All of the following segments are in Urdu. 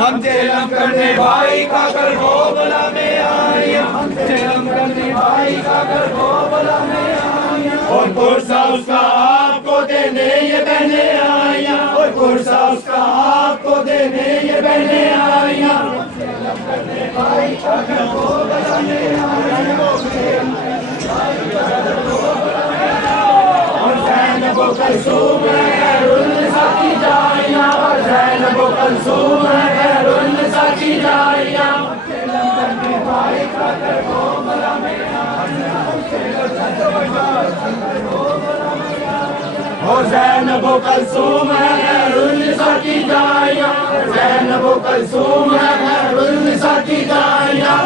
ہم جیلم کرنے بھائی کا کر وہ بلا میں آئیاں، ہم جیلم کرنے بھائی کا کر وہ بلا میں آئیاں، اور پرسا اس کا آپ کو دینے یہ بہنیں آئیاں، اور پرسا اس کا آپ کو دینے یہ بہنیں آئیاں، ہم جیلم کرنے بھائی کا کر وہ بلا میں آئیاں، اور زینب و کلثوم خیر النساء کی جائیاں، اور زینب و کلثوم خیر النساء کی جائیاں، جیلم کرنے بھائی کا کر وہ بلا میں آئیاں، اور زینب و کلثوم خیر النساء کی جائیاں، زینب و کلثوم خیر النساء کی جائیاں،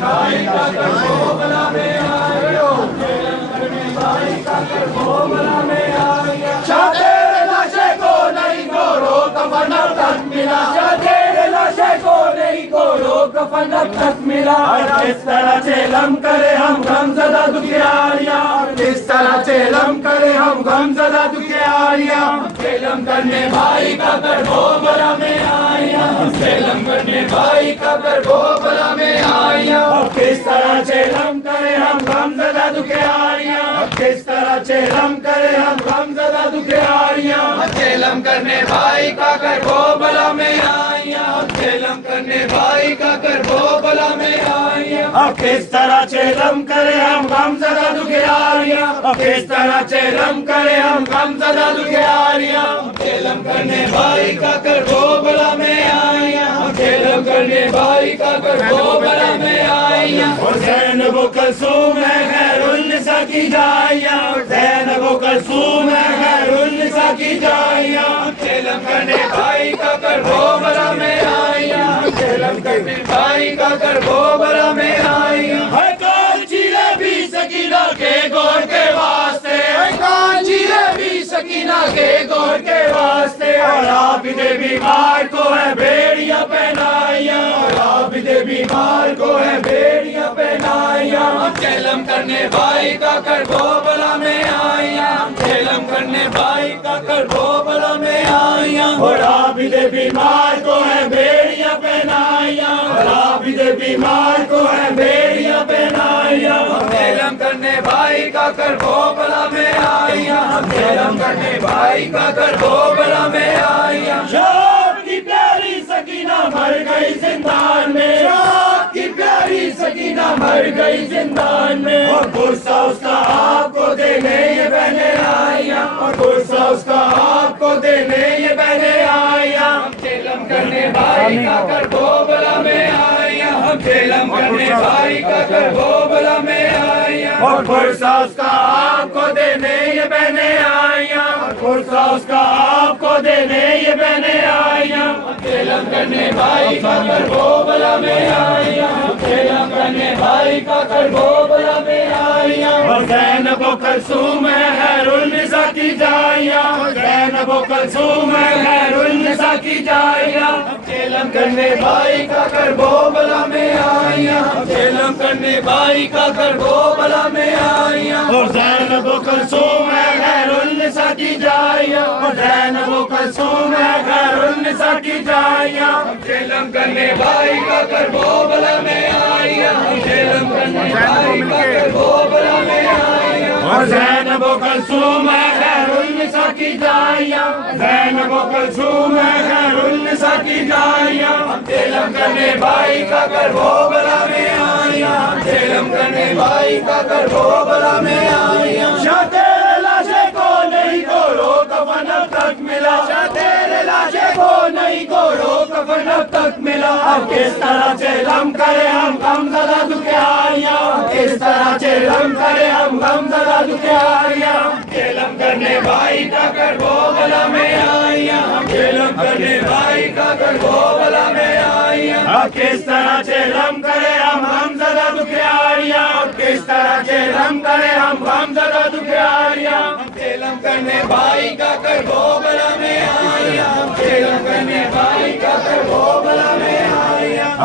بھائی کا کر وہ بلا میں آئیاں، جیلم کرنے بھائی کا کر وہ بلا میں آئیاں، شاہ تیرے لاشے کو نہیں گورو کفن اب تک ملا، شاہ تیرے لاشے کو نہیں گورو کفن اب تک ملا، کس طرح چیلم کرے ہم غم زدہ دکھیاریاں، کس طرح چیلم کرے ہم غم زدہ دکھیاریاں، چیلم کرنے بھائی کا کر وہ بلا میں آئیاں، چیلم کرنے بھائی کا کر وہ بلا میں آئیاں، کس طرح چیلم کرے ہم غم زدہ دکھیاریاں، کس طرح چیلم کرے ہم غم زدہ دکھیاریاں، چیلم کرنے بھائی کا کر وہ بلا میں آئیاں، چیلم کرنے بھائی کا کر وہ بلا میں آئیاں، کس طرح چیلم کرے ہم غم زدہ دکھیاریاں، کس طرح چیلم کرے ہم غم زدہ دکھیاریاں، چیلم کرنے بھائی کا کر وہ بلا میں آئیاں، چیلم کرنے بھائی کا کر وہ بلا میں آئیاں، زینب و کلثوم خیر النساء کی جائیاں، زینب و کلثوم خیر النساء کی جائیاں، چیلم کرنے بھائی کا کر وہ بلا میں آئیاں، چیلم کرنے بھائی کا کر وہ بلا میں آئیاں، ہے کون چیرے بھی سکینہ کے گور کے واسطے، ہے کون چیرے بھی سکینہ کے گور کے واسطے، اور عابد بیمار کو ہے بیڑیاں پہنائیاں، اور عابد بیمار کو ہے بیڑیاں پہنائیاں، چیلم کرنے بھائی کا کر وہ بلا میں آئیاں، چیلم کرنے بھائی کا کر وہ بلا میں آئیاں، اور عابد بیمار کو ہے بیڑیاں پہنائیاں، اور عابد بیمار کو ہے بیڑیاں پہنائیاں، چیلم کرنے بھائی کا کر وہ بلا میں آئیاں، چیلم کرنے بھائی کا کر وہ بلا میں آئیاں، شوق کی پیاری سکینہ مر گئی زندان میں، شوق کی پیاری سکینہ مر گئی زندان میں، اور غصہ اس کا آپ کو دینے یہ بہنیں آئیاں، اور غصہ اس کا آپ کو دینے یہ بہنیں آئیاں، چیلم کرنے بھائی کا کر وہ بلا میں آئیاں، چیلم کرنے بھائی کا کر وہ بلا میں آئیاں، اور غصہ اس کا آپ کو دینے یہ بہنیں آئیاں، اور غصہ اس کا آپ کو دینے یہ بہنیں آئیاں، چیلم کرنے بھائی کا کر وہ بلا میں آئیاں، چیلم کرنے بھائی کا کر وہ بلا میں آئیاں، اور زینب و کلثوم خیر النساء کی جائیاں، زینب و کلثوم خیر النساء کی جائیاں، چیلم کرنے بھائی کا کر وہ بلا میں آئیاں، چیلم کرنے بھائی کا کر وہ بلا میں آئیاں، اور زینب و کلثوم خیر النساء کی جائیاں، اور زینب و کلثوم خیر النساء کی جائیاں، چیلم کرنے بھائی کا کر وہ بلا میں آئیاں، چیلم کرنے بھائی کا کر وہ بلا میں آئیاں، اور زینب و کلثوم خیر النساء کی جائیاں، زینب و کلثوم خیر النساء کی جائیاں، چیلم کرنے بھائی کا کر وہ بلا میں آئیاں، چیلم کرنے بھائی کا کر وہ بلا میں آئیاں، شاہ تیرے لاشے کو نہیں گورو کفن اب تک ملا، شاہ تیرے لاشے کو نہیں گورو کفن اب تک ملا، اب کس طرح چیلم کرے ہم غم زدہ دکھیاریاں، کس طرح چیلم کرے ہم غم زدہ دکھیاریاں، چیلم کرنے بھائی کا کر وہ بلا میں آئیاں، چیلم کرنے بھائی کا کر وہ بلا میں آئیاں، اب کس طرح چیلم کرے ہم غم زدہ دکھیاریاں، کس طرح چیلم کرے ہم غم زدہ دکھیاریاں، چیلم کرنے بھائی کا کر وہ بلا میں آئیاں، چیلم کرنے بھائی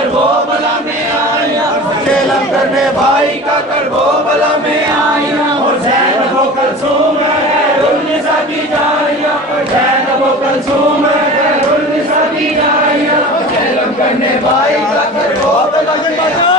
کربو بلا میں آئیاں چیلم کرنے بھائی کا کربو بلا میں آئیاں اور زینب و کلثوم خیر النساء کی جاریاں زینب و کلثوم خیر النساء کی جاریاں چیلم کرنے بھائی کا کربو بلا میں آئیاں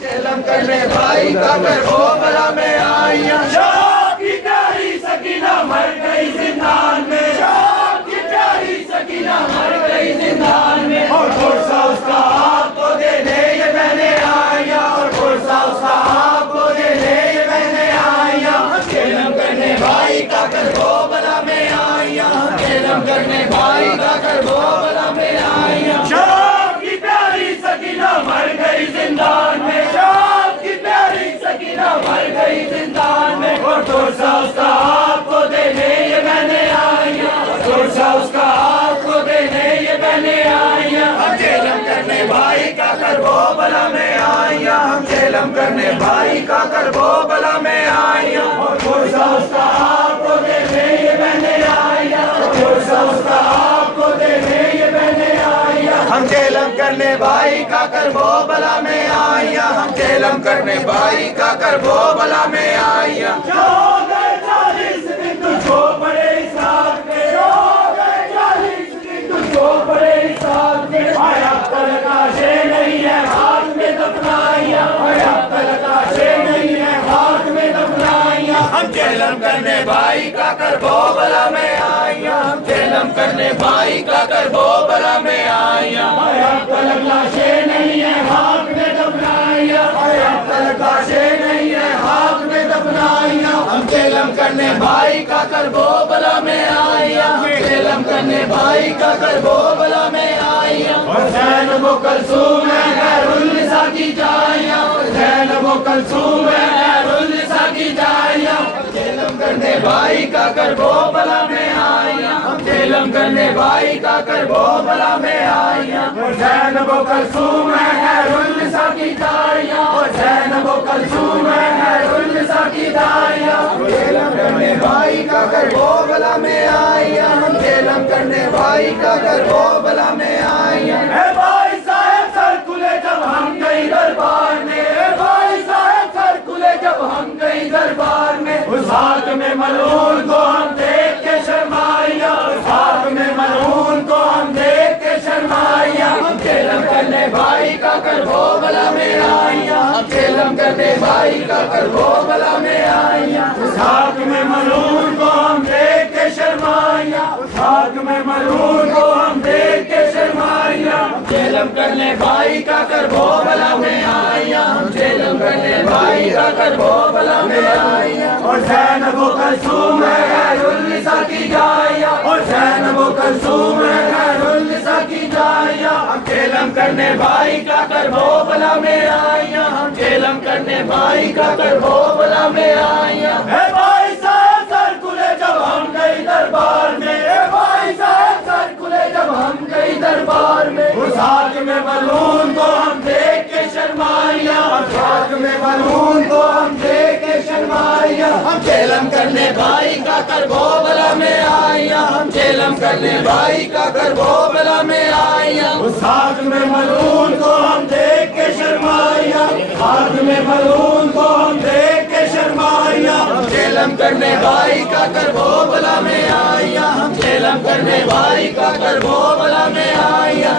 چیلم کرنے بھائی کا کربو بلا میں آئیاں شام کی پیاری سکینہ مر گئی زندان میں شام کی پیاری سکینہ مر گئی زندان میں اور فرصہ اس کا آپ کو دینے یہ بہنیں آئیاں اور فرصہ اس کا آپ کو دینے یہ بہنیں آئیاں چیلم کرنے بھائی کا کربو بلا میں آئیاں چیلم کرنے بھائی کا کربو بلا میں آئیاں شام کی پیاری سکینہ مر گئی زندان میں شام کی پیاری سکینہ مر گئی زندان میں اور فرصہ اس کا آپ کو دینے یہ بہنیں آئیاں فرصہ اس کا آپ کو دینے یہ بہنیں آئیاں ہم چیلم کرنے بھائی کا کربو بلا میں آئیاں ہم چیلم کرنے بھائی کا کربو بلا میں آئیاں اور فرصہ اس کا آپ کو دینے یہ بہنیں آئیاں فرصہ اس کا آپ کو دینے یہ بہنیں آئیاں ہم چیلم کرنے بھائی کا کربو بلا میں آئیاں ہم چیلم کرنے بھائی کا کربو بلا میں آئیاں جو گئے 40 دن تجھ کو پڑے اس رات میں جو گئے 40 دن تجھ کو پڑے اس رات میں آیا تلک آشے نہیں ہے ہاتھ میں دفنائیاں آیا تلک آشے نہیں ہے ہاتھ میں دفنائیاں ہم چیلم کرنے بھائی کا کربو بلا میں آئیاں ہم چیلم کرنے بھائی کا کربو بلا میں آئیاں آیا تلک آشے نہیں ہے ہاتھ میں دفنائیاں آیا تلک آشے نہیں ہے ہاتھ میں دفنائیاں ہم چیلم کرنے بھائی کا کربو بلا میں آئیاں چیلم کرنے بھائی کا کربو بلا میں آئیاں اور زینب و کلثوم خیر النساء کی جاریاں زینب و کلثوم خیر النساء کی جاریاں چیلم کرنے بھائی کا کربو بلا میں آئیاں ہم چیلم کرنے بھائی کا کربو بلا میں آئیاں اور زینب و کلثوم خیر النساء کی جاریاں اور زینب و کلثوم خیر النساء کی جاریاں چیلم کرنے بھائی کا کربو بلا میں آئیاں ہم چیلم کرنے بھائی کا کربو بلا میں آئیاں اے بھائی صاحب سر کھلے جب ہم گئی دربار میں اے بھائی صاحب سر کھلے جب ہم گئی دربار میں اس ہاتھ میں ملعون کو ہم دیکھ کے شرمائیاں اس ہاتھ میں ملعون کو ہم دیکھ کے شرمائیاں ہم چیلم کرنے بھائی کا کربو بلا میں آئیاں ہم چیلم کرنے بھائی کا کربو بلا میں آئیاں اس ہاتھ میں ملعون کو ہم دیکھ کے شرمائیاں اس ہاتھ میں ملعون کو ہم دیکھ کے شرمائیاں چیلم کرنے بھائی کا کربو بلا میں آئیاں ہم چیلم کرنے بھائی کا کربو بلا میں آئیاں اور زینب و کلثوم خیر النساء کی جاریاں اور زینب و کلثوم خیر النساء کی جاریاں ہم چیلم کرنے بھائی کا کربو بلا میں آئیاں ہم چیلم کرنے بھائی کا کربو بلا میں آئیاں اے بھائی صاحب سر کھلے جب ہم گئی دربار میں اے بھائی صاحب سر کھلے جب ہم گئی دربار میں اس ہاتھ میں ملعون کو ہم دیکھ کے شرمائیاں اس ہاتھ میں ملعون کو ہم دیکھ کے شرمائیاں ہم چیلم کرنے بھائی کا کربو بلا میں آئیاں ہم چیلم کرنے بھائی کا کربو بلا میں آئیاں اس ہاتھ میں ملعون کو ہم دیکھ کے شرمائیاں ہاتھ میں ملعون کو ہم دیکھ کے شرمائیاں ہم چیلم کرنے بھائی کا کربو بلا میں آئیاں ہم چیلم کرنے بھائی کا کربو بلا میں آئیاں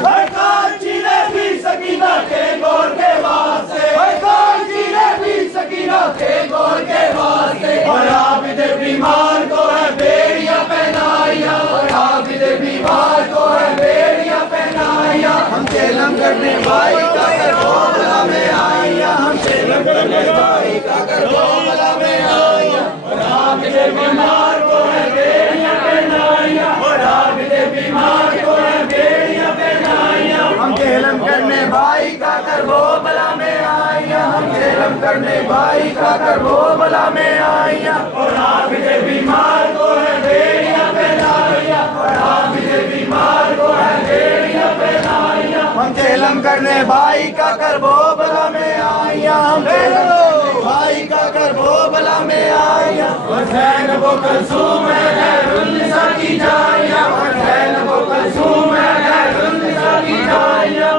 چیلے بھی سکینہ کے گور کے واسطے چیلے بھی سکینہ کے گور کے واسطے اور عابد بیمار کو ہے بیڑیاں پہنائیاں اور عابد بیمار کو ہے بیڑیاں پہنائیاں ہم چیلم کرنے بھائی کا کربو بلا میں آئیاں ہم چیلم کرنے بھائی کا کربو بلا میں آئیاں اور عابد بیمار کو ہے بیڑیاں پہنائیاں اور عابد بیمار کو ہے بیڑیاں پہنائیاں ہم چیلم کرنے بھائی کا کربو بلا میں آئیاں ہم چیلم کرنے بھائی کا کربو بلا میں آئیاں اور عابد بیمار کو ہے بیڑیاں پہنائیاں اور عابد بیمار کو ہے بیڑیاں پہنائیاں ہم چیلم کرنے بھائی کا کربو بلا میں آئیاں ہم چیلم کرنے بھائی کا کربو بلا میں آئیاں اور زینب و کلثوم خیر النساء کی جاریاں اور زینب و کلثوم خیر النساء کی جاریاں